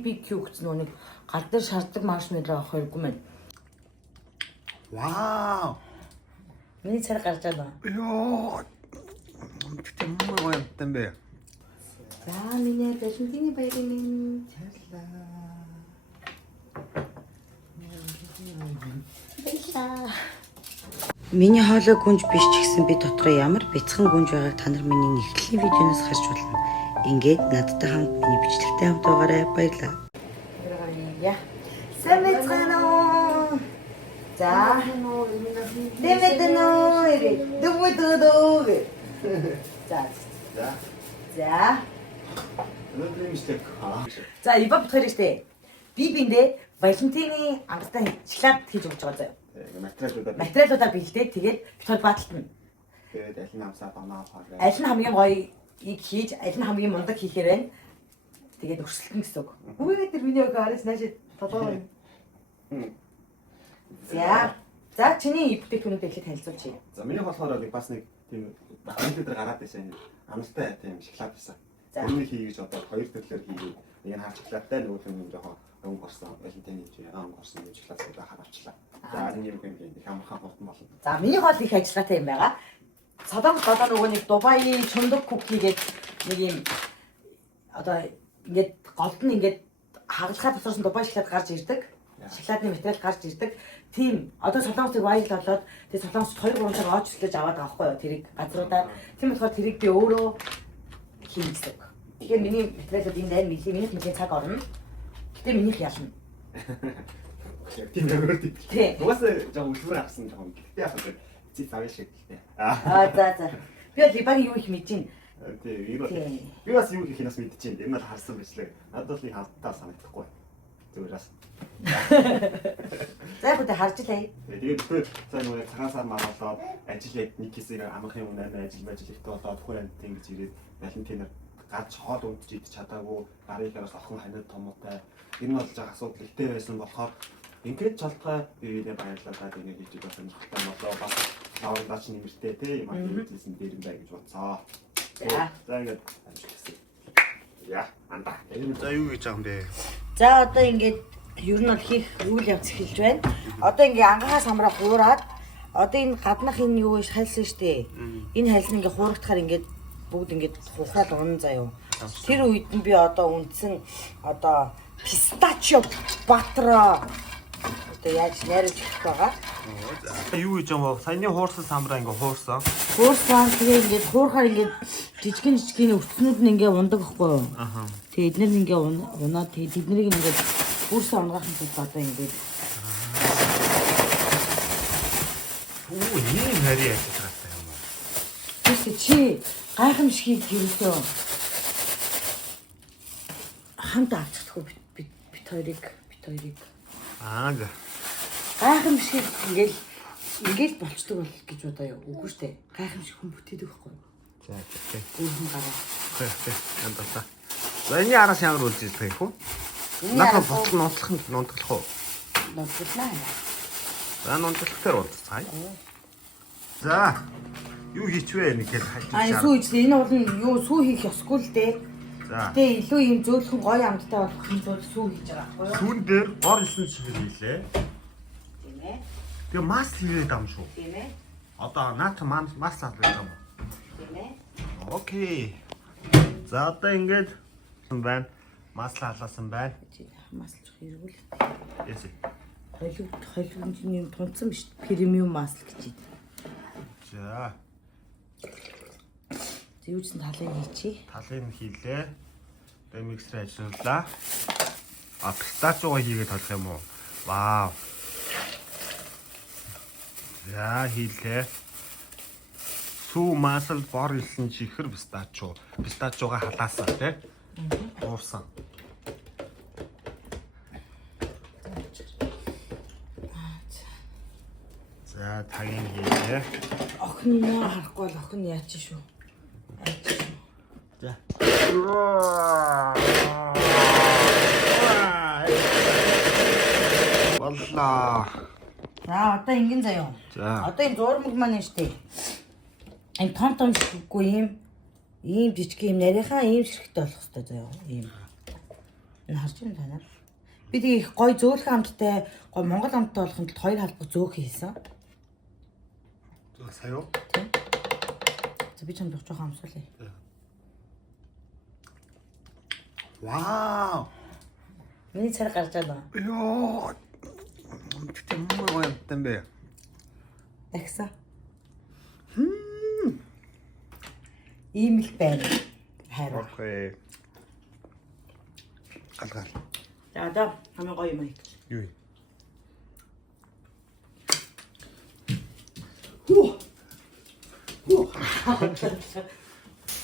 BBQ гэсэн нүг гал дээр шаарддаг маршмеллоу авах хэрэггүй мэн. Вау. Миний царай гарч байна. Йоо. Муу юм бэ. За миний бэлэнтины баярын цаалаа. Миний хоолой гүнж биш ч гэсэн би дотроо ямар бяцхан гүнж байгааг та нар миний нэхлийн видеоноос харж болно. Ингээд надтай хамт миний бичлэгтэй хамт байгаарай. Баярлалаа. Сайн байцгаана уу? За. Дэмэдэнөө. Дүмүдөө. За. За. За, 이번 부터 이랬대. 비비인데 Валентины ангатай шоколад хийж өгч байгаа заяа. Материалуудаа бэлдээд тэгээд битүүл бааталтна. Тэгээд аль нь амсаа банаа авах. Аль нь хамгийн гоёыг хийж, аль нь хамгийн мундаг хийхээр байна. Тэгээд өрсөлдөн гэсэн үг. Үгүй тэр миний өг араас наашид толгой. За чиний бүтээгдэхүүнүүдээ ихлэ танилцуулчих. За миний болохоор бас нэг тийм дахин дээр гараад байсан. Амттай тийм шоколад байсан. Үүнийг хийгээж одоо хоёр төрлөөр хийгээд нэг нь хаа шоколадтай нөгөө нь жоохон өнгө орсон. Валентины хийж өнгө орсон гэж шоколадтай хараачлаа. За нэг юм их амархан хурдан болно. За миний хоол их ажиллагаатай юм байгаа. Солонгос одоо нөгөө нэг Дубай чундуг куки гэдэг нэг юм одоо ингээд голд нь ингээд хагалахад тусарсан Дубай шоколад гарч ирдэг. Шоколадны материал гарч ирдэг. Тийм одоо солонгосыг вайл болоод тэгээ солонгосд 2-3 цаг оочлож аваад байгаа байхгүй юу тэрийг газруудаар. Тийм болохоор тэрийг би өөрөө хийн гэсэн. Тэгэхээр миний материалууд энд байна. Миний цаг орно. Гэтэ минийх ялна. Тийм ямар тийм. Угаас жоохон үлгэр авсан жоохон. Гэтэ яах вэ? Чи цагаан шиг гэдэг. За. Би бол либагийн юу их мэдэж байна. Тийм. Би бас юу хийх нас мэдэж байна. Энэ бол харсан бичлэг. Надад бол их халтаа санагдахгүй. Зүгээрээс. За бүгд харж лээ. Тэгээд бүгд цаа нөгөө цагаан сар маа болоод ажиллаад нэг хэсэг амархан юм амин ажил ихтэй болоод хүн амт ингэж ирээд Валентинаар гарч хоол унтж идэж чадаагүй гарынхаас охин ханиад томоотой энэ бол жаа асуудал ихтэй байсан болохоор ингээд жолтгой биеэ баярлалаад ингэ хийж байгаа сонирхолтой болоо бас лаврдаач нэмэртэй те юм хийсэн дээр юм бай гэж бодсоо. За ингээд ажилласан. Яа анда. За юу гэж байгаа юм бэ? За одоо ингээд ер нь бол хийх үйл явц эхэлж байна. Одоо ингээ ангахаас хамраа хуураад одоо энэ гаднах энэ юу хайлсан штэ. Энэ хайлсан ингээ хуурагдахаар ингээд бүгд ингээд хухаад унан заяа. Тэр үед нь би одоо үндсэн одоо пистачио батра одоо яаж найруулж ирэх байгаа. Юу гэж юм бэ? Саяны хуурсан самраа ингээ хуурсан. Хуурсан тэгээ ингээд хуурахаар ингээд жижигэн өвчнүүд нь ингээ ундаг байхгүй юу? Тэгээ эдгээр нь ингээ унаад тэгээ тэднийг ингээд бүрсэн унгахын тулд одоо ингээд ийм хари яаж байгаа юм бэ? Тэгвэл чи гайхамшигыг ерөөсөө хамт авчихгүй бит хоёрыг За. гайхамшиг ингээл болчдөг бол гэж бодоо юу үгүй штэ гайхамшиг хүн бүтээдэг байхгүй юу. За тийм. Өөрхөн гараа. Тийм. Андаа. За энэ араас ямар үлж ирэх вэ хөө? Наахан бодлох нь нунтлах уу? Нунтлаа. За нунтлахтаар уулзцай. За. Юу хийчвэ нэг хэл хайж. Сүү ичтэй энэ бол юу сүү хийх ёсгүй л дээ. За. Гэтэ илүү юм зөөлхөн гоё амттай болох юм бол сүү хийж байгаа байхгүй юу? Сүүн дээр гор 9 шиг хийлээ. Тийм ээ. Тэгээ мас хийгээд ам шүү. Тийм ээ. Одоо наата мас авах юм. Тийм ээ. Окей. За одоо ингээд байна. Маслаа халаасан байна. Маслж хэрэгүүл. Яси. Холигдсон юм тунцсан биш премиум масл гэж байна. За. Зүүжсэн талыг хийчихье. Талыг хийлээ. Тэгээ миксер ажиллууллаа. Пистачиогоо хийгээд толох юм уу? Вау. За хийлээ. Сүү масл бор илсэн чихэр пистачиогоо халаасан тий. Уурсан. За тагийн хийлээ. Охин нөө харахгүй бол охин яач шүү. За. Валла. За одоо ингэн заяа. За. Одоо энэ зурмаг маань штэ. Энэ том шиггүй ийм жижиг юм нарийнхаа ийм ширхтээ болох хэрэгтэй заяа. Ийм. Энэ харж байна танаар. Би тийг их гоё зөөлхөн амттай, гоё монгол амттай болохын тулд хоёр халбаг зөөх хийсэн. Саяа. За би чамд жоохон амсуулъя. Вау. Миний царай гарч байна. Ёо. Тэгтээ гоё юм бэ. Дахиса. Ийм л байна. Хайр. Окей. Галгал. За одоо хамгийн гоё юм хийх. Юу вэ?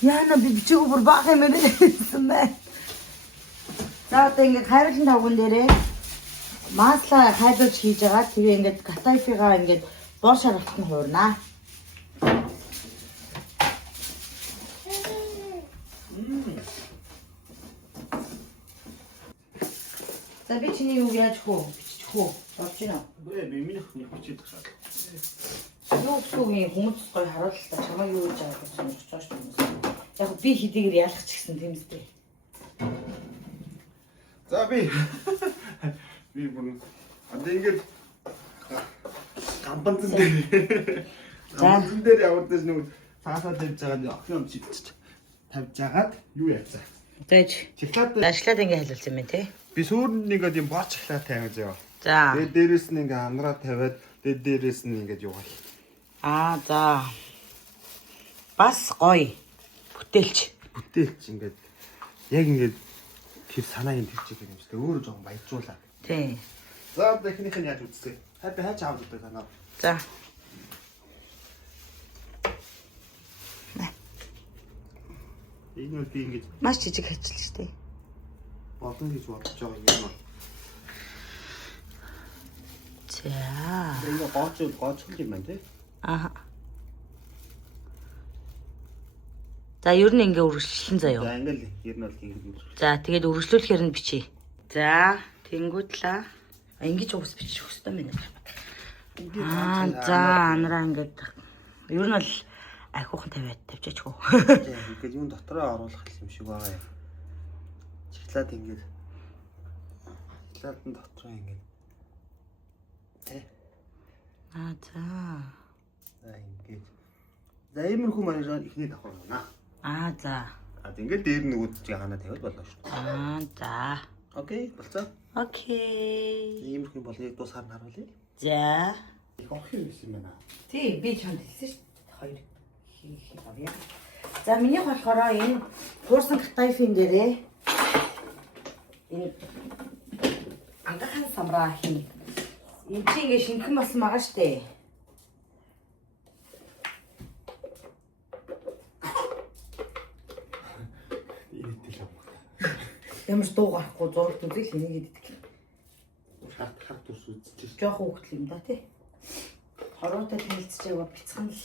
Яна би бичээгүй бүр баах юм байсан байна. За одоо ингээд хайрлан тавган дээрээ масла хайдуулж хийж байгаа. Тэгээ ингээд катайфигаа ингээд бор шаргалт нь хуурнаа. За би чиний юу яаж хөө бичих үү? Болж байна. Минийх бичээд тахшаа. Юу гэсүгийн хүмүүс гоё харуултаа чамайг юу гэж авах гэж сонирхож байгаа шүү дээ. Яг би хэдийгээр ялах ч гэсэн тийм үстэй. За би бүр одоо ингээд гамбанцэн дээр явагдаж нэг цаасаа тавьж байгаа охин юм чигч тавьж агаад юу яцаа. Тэгэж Шоколад ашлаад ингэ хэлүүлсэн юм тий. би сүүрэн нэгэд юм бооч шоколад тавьж яваа. За. Тэгээд дээрэс нь ингээ амраа тавиад тэгээд дээрэс нь ингээд яваа. За. Бас гоё. Бүтээлч Ингээд яг ингээд тэр санаа юм төрчих юм шүү дээ. Өөрөө жоохон баяжуулаад. тий. За одоо эхнийх нь яаж үзсэн? Хайж аваад өгдөг санаа. За. Энэ бол би ингэж Маш жижиг хажил шүү дээ. бодно гэж бодож байгаа юм. За. Энэ гооцол юм байна тий. Аха. За ер нь ингээ үргэлжлэн заяа. За ингээл ер нь бол ингэ. За тэгээд үргэлжлүүлэхээр нь бичье. За, тэнгуудлаа. Ингэж уус бичих хөстэй мэн. За, анараа ингээд ер нь бол архиухан тавьчаач хөө. Ингээд юун дотроо оруулах юм шиг байгаа юм. Шоколад ингээд шоколадын дотроо ингээд тий. За. За ингээд. За иймэрхүү манайшаа ихний давхар байна. За. Ингээд дээр нөгөөдчийг ханаа тавиад болно шүү дээ. За. Окей, болцоо. Окей. Иймэрхүү болныг дуусгаар нь харуулъя. За. Их охин юм байна. Тий, би чамд хэлсэн шүү дээ. Хоёр хийх авъя. За, минийх болохоор энэ хуурсан катайфин дээрээ энэ ангахан самраа хий. Энд чи ингээ шинхэн болсон байгаа штэ. Ямар ч дуу гарахгүй зураг үзэл энийг идэх. Хар тус үзчих. Жохон хөвгөл юм да тий. Хороотой танилцж яваа бяцхан л.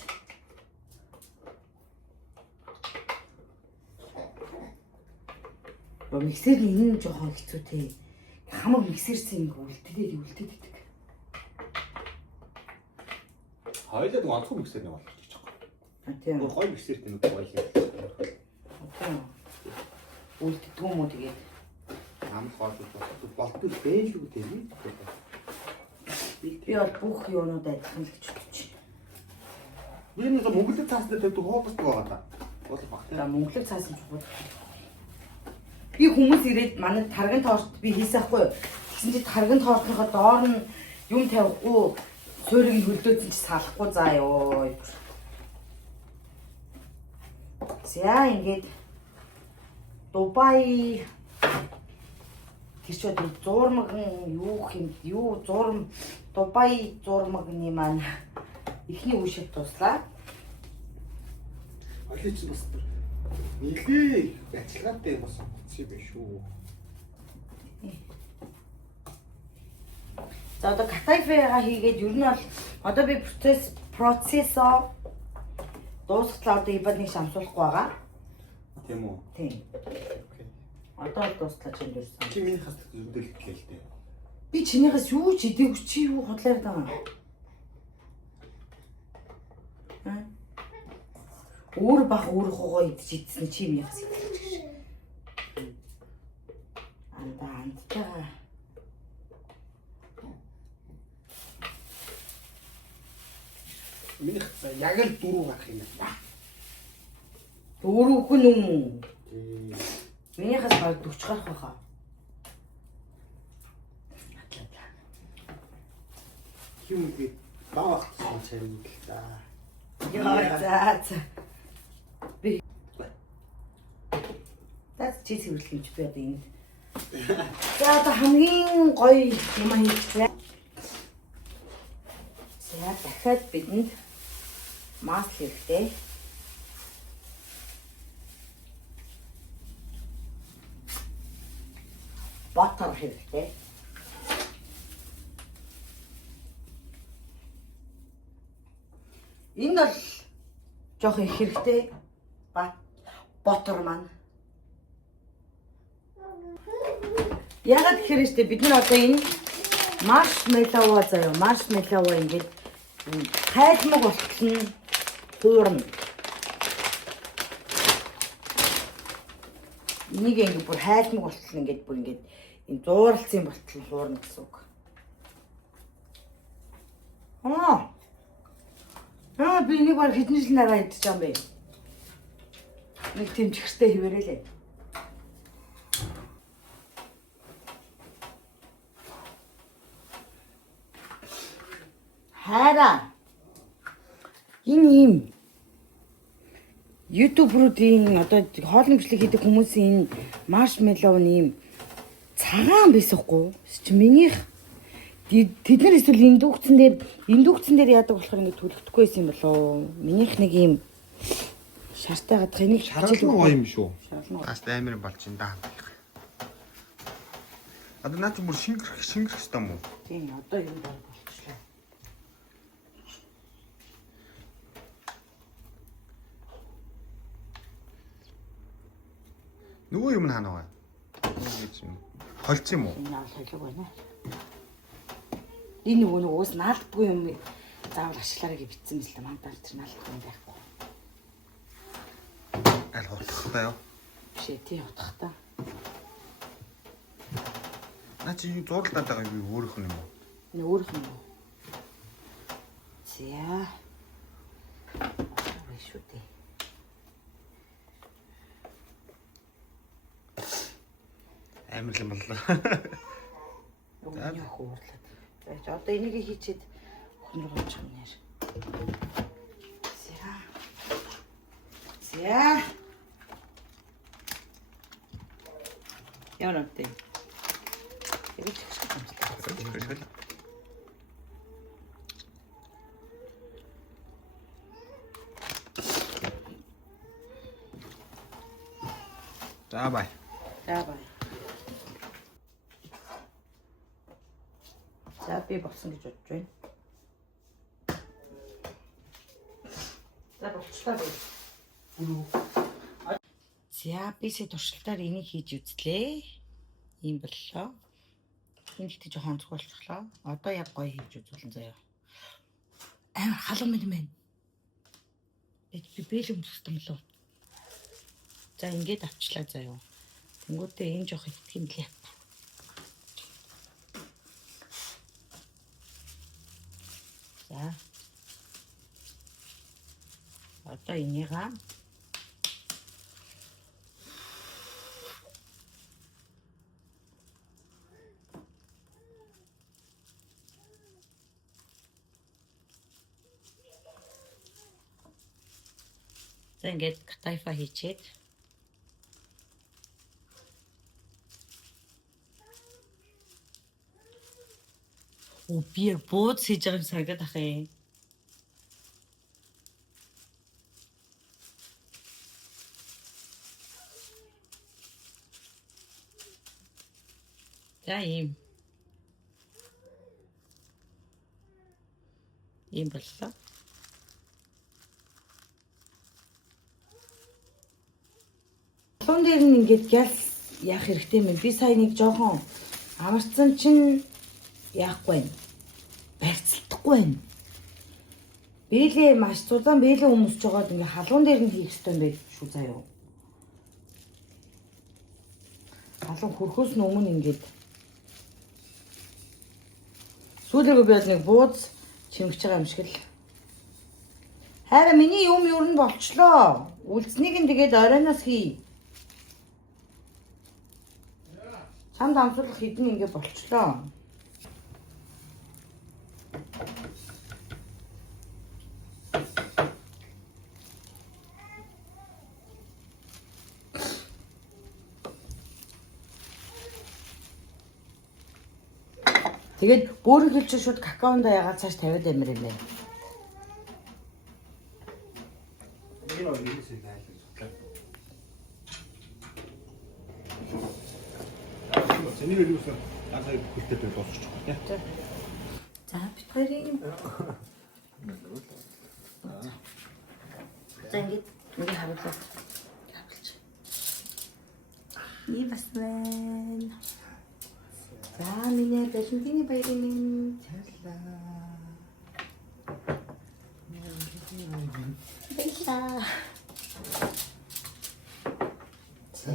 Миксерний энэ жохон хэцүү тий. Хамаг миксерсэн ингэ үлдээд идэг. Хоёулаа нэг онцгой миксер нэг болчих гэж байна. Тийм. Гой миксертэй нэг гоё юм. Үлддэг юм уу тэгээд. Ам хоол болтол бэж үү тийм. Би бол бүх юунууд адилхан л гэж бодож байна. Би нэг мөнгөлөг цаастай тавьдаг хоолсдог байгаа та. Бол баг За мөнгөлөг цаасан чухал. Би хүмүүс ирээд манай тарган тоорт би хийсэн хгүй. Тэгсэн чи тарган тоортынхоо доор нь юм тавихгүй суурийг нь хөлдөөсөн чи салахгүй заа ёо. За ингээд Дубай тэр ч одоо зурмагын юу зурм Дубай зурмагны маань ихний үе шат туслаа. Олич бас нилээ ажиллагаатай бас утсан юм шүү. За одоо катайфега хийгээд ер нь бол одоо би процессо дуусгалаа одоо ибад нэг шамсуулахгүй байгаа. Тийм үү? Тийм. Одоо л дуусгалаа чинь дурсан. Чи миний хас зөндөл гэлээ л дээ. Би чинийхээс юу ч идээгүй чи юу худлаар байгаа юм. Өөр бах өөрөөгөө идэж идсэн чи минийхээс идэж. Андаа Антайгаа. Минийх яг л 4 гарах юм байна. Дөрөв хүн юм уу? Тийм. Минийхээс баг 40 гарах байхаа. Юм би баахсан царин л да. Яа за. Би. Тас чи сэвэрлэж би одоо энэ. За одоо хамгийн гоё юм хийчихээ. За дахиад бидэнд маск хэрэгтэй. Батар хэрэгтэй. Энэ бол жоох их хэрэгтэй. Ботор маань. Ягаад гэхээр штэ бид нар одоо энэ маршмеллоу заяа маршмеллоу ингээд хайлмаг болтол нь хуурна. Энийг ингээд бүр хайлмаг болтол ингээд бүр ингээд энэ зууралцсан болтол хуурна гэсэн үг. Би нэг баг хэдэн жил нараа идэж байгаа юм бэ? Нэг тэмчгэртэй хിവэрээ лээ. Хараа. Энэ юм YouTube-руудын одоо хоолны бичлэг хийдэг хүмүүсийн маршмеллоуны юм цагаан бисэхгүй. Чи минийх тэд нар эсвэл индукцэн дээр яадаг болохоор ингэ төлөгдөхгүй байсан юм болоо. Минийх нэг юм шартай гадах энийг Шаргалан гоё юм шүү. Шаргалан. Таас амар болж ин да. Одоо наа чи бүр шингэрх хэвээр юм уу? Тийм одоо юм болчихлоо. Нөгөө юм хаана вэ? Холц юм уу? Энэ авлаг байна. Энэ нөгөө уус наалдгүй юм заавал ашиглаарай гэж битсэн юм л да. Мантаар тэр наалдгүй юм байхгүй. Аль хутгахтай юу? Биш ээ тий утгахтаа. Наа чи юу зурлаад байгаа юм би өөрөх нь юм уу? Энэ өөрөх юм уу? За. Ой шүү дээ. Амар л юм боллоо. Өөний хуурлаад. За одоо энийг хийчихэд өхнөр болж байгаа юм нэр. За. За. Яа нөтэ. Эвч хэвчээ. За бай. За бай. За би болсон гэж бодож байна. За болчлаа би. За би сая туршилтаар энийг хийж үзлээ. Ийм боллоо. Энэ ихтэй жоохон онцгой болчихлоо. Одоо яг гоё хийж үзүүлэн заяа. Амар халуун мэд мэн. Би бэлэм систем лөө. За ингээд авчлаа заяа. Тэнгүүтээ энэ жоох итгэх юм лээ. За. Одоо энийгаа за ингээд катайфа хийчихэд би бууз хийж байгаа юм санагдаад ах юм. За ийм боллоо. Халуун дээр нь ингээд гялс яах хэрэгтэй юм. Би сая нэг жоохон амарцсан чинь яахгүй байна. Барьцлахгүй байна. Бэлээ маш зузаан бэлээ өмсөж байгаад ингээ халуун дээр нь хийх хэрэгтэй юм байх шүү заяа. Халуун хөрхөөс нь өмнө ингээд сүүлрээ би нэг бууз чимгэж байгаа юм шиг л. Харин миний юм ер нь болчлоо. Үлдснийг нь тэгээд оройноос хий. Чамд амсуулах хэдэн ингэ болчлоо. Тэгээд бөөрөг хэлж шууд какаонд ягаад цааш тавиад амир юм бэ? Энэ хоёр юусыг айлж судлаа. Энийг юу гэсэн анхаа хүлтээд дуусчих тийм. За бид хоёрын за ингэ харуулах. И бас байна. За миний Валентины баярын минь Баярлаа. баярлалаа. За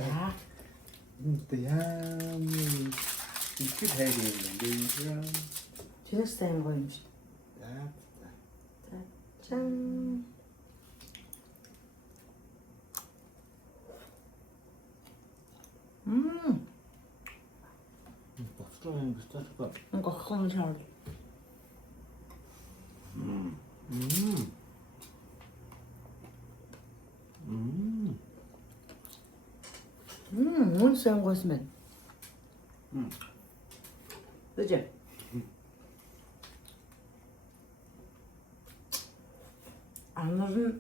Яам их хайр юм. чинээс сайн гоё юм шүү Яа. дээ. Чан. Боцлоо бисташ ба. Гоххон чам. Мөн сайн гойсон байна. Үгүй. Амар нь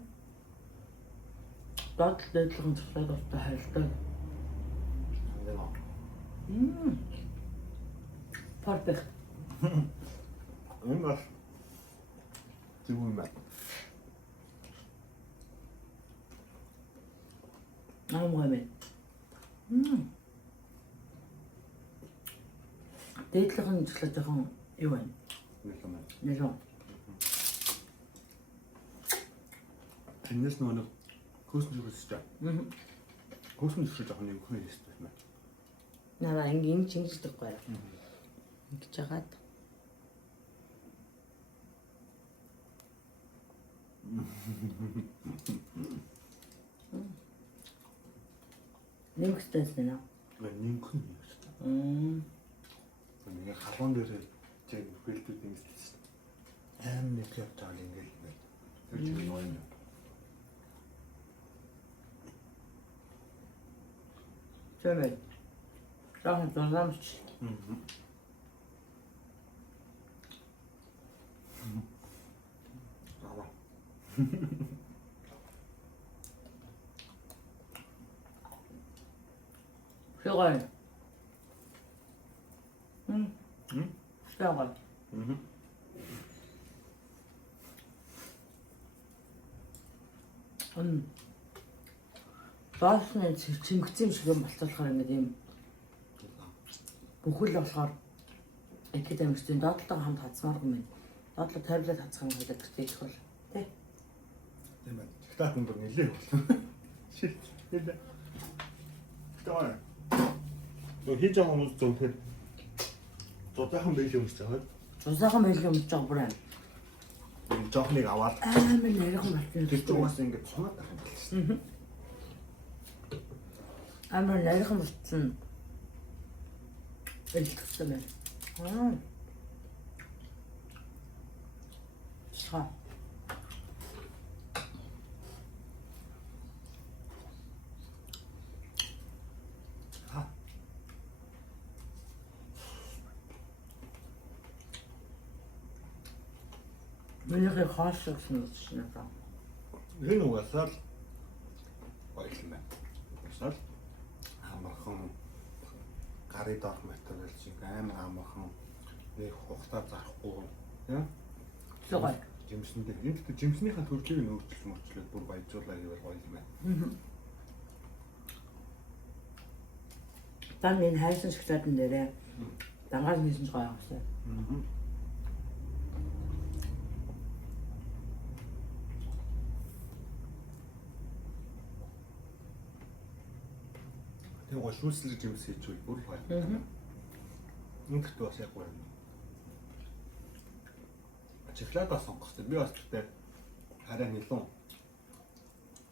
доод дэдлэгэн цэцэг болтой хайлтай. Perfect. Энэ бас зүг юм байна. Намайг. Дэдлэгэн цэцэг жоохон юу вэ? Нэлээ. Тэрнээс нэг хөөсөн зүгээс чаа. Хөөсөн зүгээс жоохон юм хөө хийсэн байна. Наа ингэ чингэж дэггүй. Ингэж жагаад. Нэмэгтэйс нэ. Нинхэн юм шүү дээ. Нэг халуун дээр чиг хөлтүүд ингэсэн. Аим нэг явтал ингээл байна. Тэр чинь ноо юм. Чэмээ. Жаахан зурламж. Шогой. Шогой. Баасны чингцэн шиг юм болцоолохоор ингэ юм бүхэл болохоор ихэд амирчдын доотлоо хамт хацмаар юм байна. Доотлоо тойрлоод хацах юм хэлээд гэртеэх бол тий. Тийм байна. Тэгтээ хүн бүр нилээ. Шит. Хэлээ. Тэгтээ. Нөө хийж байгаа хүмүүс зөвхөн зузаахан биелээ өмсөж байгаа. Зузаахан биелээ өмсөж байгаа бүр аа. Энэ жоохныг аваад амар нэрхэн болчихсон. тэр чинь угаасаа ингэ цунаад байх юм байна. Амар нэрхэн болчихсон. Элтгэсэн байна. Ша. Миний хаалт гэсэн үг чинь надаа. Энэ угаасаа л гоё юм байна. Угаасаа л амархан гарын дорх материал шиг амар амархан нэг хугацаа зарахгүй тийм Согой. жимсэндээ энэ гэдэг жимснийхаа төрлийг нь өөрчилж бүр баяжуулаа гэвэл гоё юм байна. Дан энэ хайсан шоколадн дээрээ дангаар хийсэн ч гоё авсан. Тэгээ Нөгөө шүүслэг жимс хийчихвэл бүр гоё. Ингээд бас яг гоё. Шоколадаа сонгох хэрэгтэй. Би бас тэгтээ арай нэлээд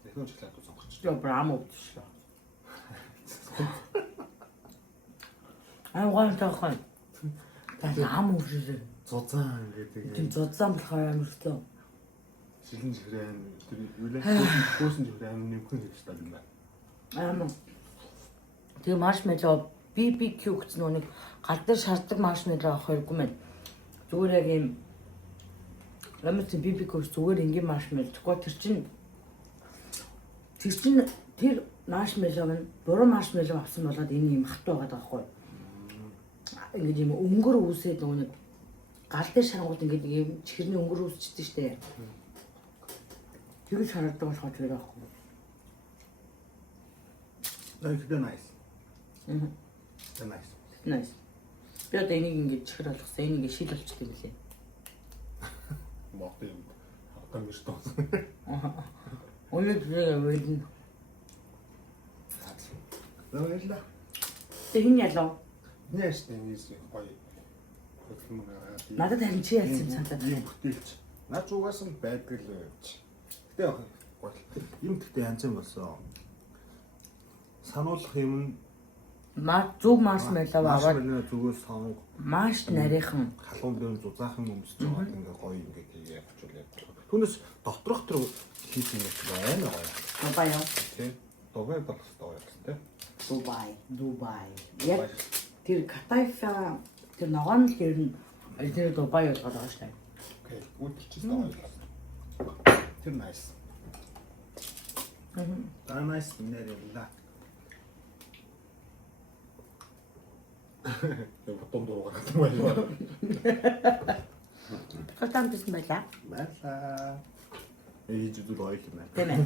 Тэхэн шоколад сонгоч. Я прямо утсан. Аагаар таах. Таам үгүй. Зузаан гэдэг. Тийм зузаан болохоор амар өстой. Шилэн чихрэн тэр юулаа хөөсөн чихрэн нэмхэн хэрэгтэй юм байна. Тэгээ маршмеллоу BBQ гэсэн нэг гал дээр шаарддаг маршмеллоу авах хэрэггүй мэн. Зүгээр яг юм ламц BBQ зүгээр ингийн маршмеллоу. Тэгвэл тэр маршмеллоу нь буруу маршмеллоу авсан болоод энэ юм хат байгаад байгаа байхгүй. Ингээд юм өнгөр үүсээд нэг гал дээр шарангууд ингээд юм чихэрний өнгөр үүсчихдээ штэ. Тэгэж харагддаг болохоор тэр байхгүй. That's nice. That's nice. Nice. Би одоо энийг ингээд чихэр болгосон. Энийг ингээд шил болчихсон юм лээ. Мохтой юм. Одоо мэртөө. Өнөөдөр wedding. Баярлалаа. Тэгин ялаа. Нэс тэнийс гоё. Надад харин чи ялсан юм санагдаад ийм байна. бүтээлч. Наад зугаас нь байдаг л байж. Гэтэ гоё. Юм гэтэ янз юм болсон. Сануулах юм Зүг маршмеллоу аваад зүгээс сонго маш нарийнхан халуун дээр зузаахан өмсөж байгаа ингээ гоё ингээ хийгээ явуулаад. Түүнээс доторх төр хийх юм байна гоё. Дубай яа. Тэ. Дубай болох хэрэгтэй тий. Дубай. Яг тэр Катайфа тэр ногоон л ер нь тэр Дубай болгоод байгаа шүү дээ. Окей. Үлчээс гоё. Тэр nice. Аа nice нэр юм да. Яг том дургаа гэх юм байна. Хатан бисэн байлаа. Баярлаа. Ээж зүйл гоё юм байна. Тийм ээ.